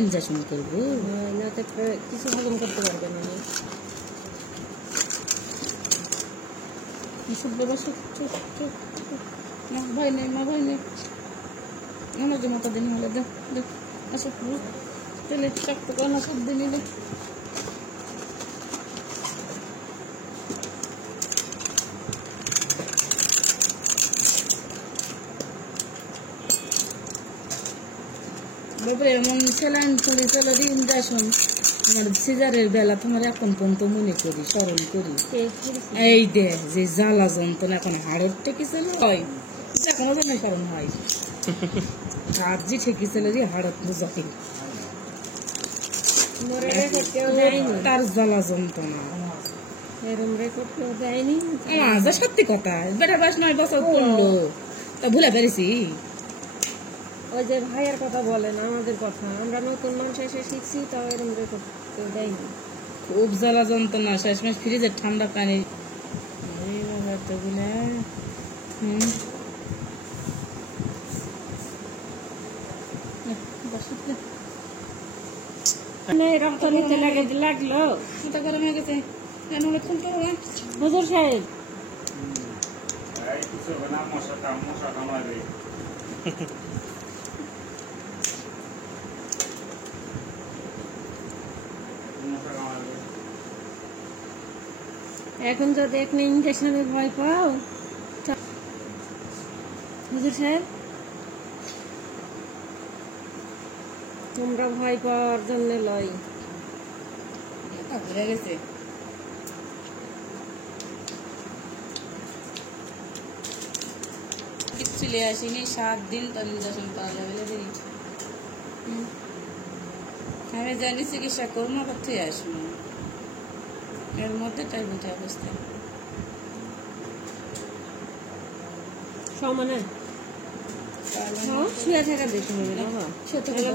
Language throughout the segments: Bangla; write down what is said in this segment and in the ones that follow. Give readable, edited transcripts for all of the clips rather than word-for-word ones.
ইনজেকশন করবো না তো কিছু হজম করতে পারবে না কিছু ব্যবসা চুপ চুপ না ভয় নেই মা ভয় নেই আমার যে মতো দিন হলে দেখ দেখ আসো তেলে চাকতে কর না সব দিন নিলে বাপরে এমন স্যালাইন করি স্যালারি ইনজেকশন আমার সিজারের বেলা তোমার এখন পর্যন্ত মনে করি স্মরণ করি এই দে যে জ্বালা যন্ত্রণা এখন হাড়ের ঠেকিছিল হয় এখনো যেন কারণ হয় হাড় যে ঠেকিছিল যে হাড়ত বুঝাকে তার জ্বালা যন্ত্রণা এরম রেকর্ড কেউ দেয়নি যা সত্যি কথা বেটা 9 বছর পড়লো তা ভুলে পেরেছি ওই যে ভাইয়ের কথা বলেন আমাদের কথা আমরা নতুন মানুষ এসে শিখছি তাও এরম রেকর্ড কেউ দেয়নি খুব জ্বালা যন্ত্রণা শেষমেশ ফ্রিজের ঠান্ডা পানি রক্ত নিতে লাগলো গরম হয়ে গেছে হুজুর সাহেব এখন যদি এখন ইঞ্জেকশনের ভয় পাও হুজুর সাহেব তোমরা ভয় পাওয়ার জন্য লয় ঘুরে গেছে চলে আসিনি 7 দিন তো ইঞ্জেকশন পাওয়া যাবে আমি জানি চিকিৎসা করবো কোথায় আসবো এর মধ্যে তাই বুঝে অবস্থা সমানে শুয়ে থাকা দেখতে হবে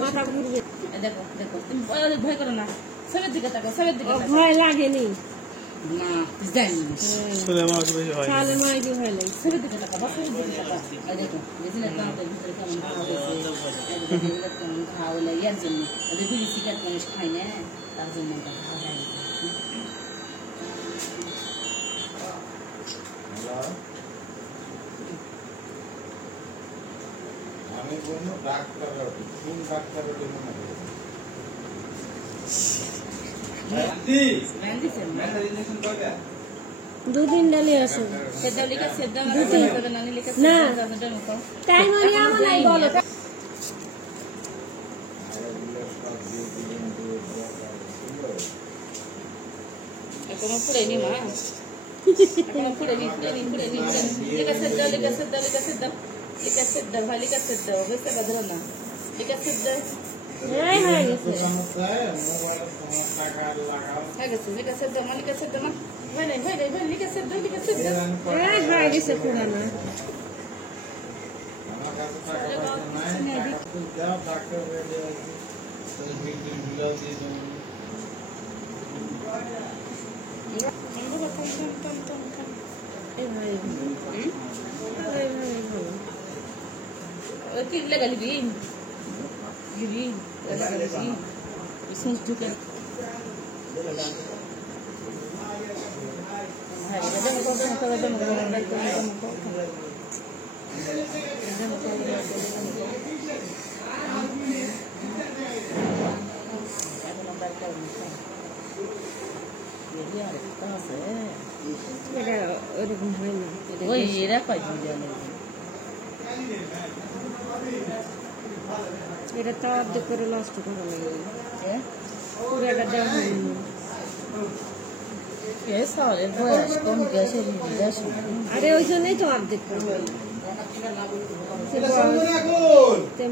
মাথা ঘুরবে দেখো দেখো তুমি ভয় করো না সবের দিকে তাকাও সবের দিকে ভয় লাগেনি না জানি তাহলে মা কি ভয় লাগে সবের দিকে তাকাও সবের দিকে তাকাও এই দেখো বুঝলে দাঁতের ভিতরে কেমন কেমন খাওয়া হলে ইয়ার জন্য বিড়ি সিগারেট মানুষ খাই না তার জন্য খাওয়া হয় দুদিন ডালি আছে না টাইম আমার নাই বলো এখনো ফুড়েনি মা এখনো ফুড়েনি লিখা সেদ্ধ ভাই লিখা সেদ্ধ বুঝতে পারো না লিখা সেদ্ধ হয়ে গেছে লিখা সেদ্ধ মা লিখা সেদ্ধ মা ভাই নাই লিখা সেদ্ধ হয়ে গেছে পুরানা कितले गाली भी गिरी गाली सुन चुके हाय दम ওরকম হয় না ওই এরা কয় দিন এটা তো অর্ধেক করে নষ্ট করা লাগে পুরোটা দেওয়া হয়নি আরে ওই জন্যই তো অর্ধেক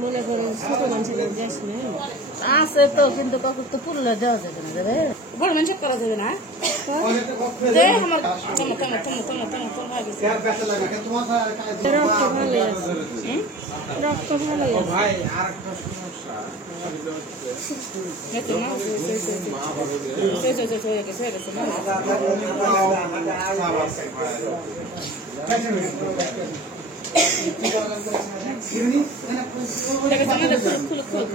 মনে করুন ছোট মানুষের গ্যাস নেই আছে তো কিন্তু কাকুর তো পুরোটা দেওয়া যাবে না রে বড় মানুষের করা যাবে না রক্ত ভালো আছে রক্ত ভালো ভাই আর একটা সমস্যা খুলুক খুলুক খুলুক খুলুক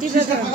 টিপে দাও।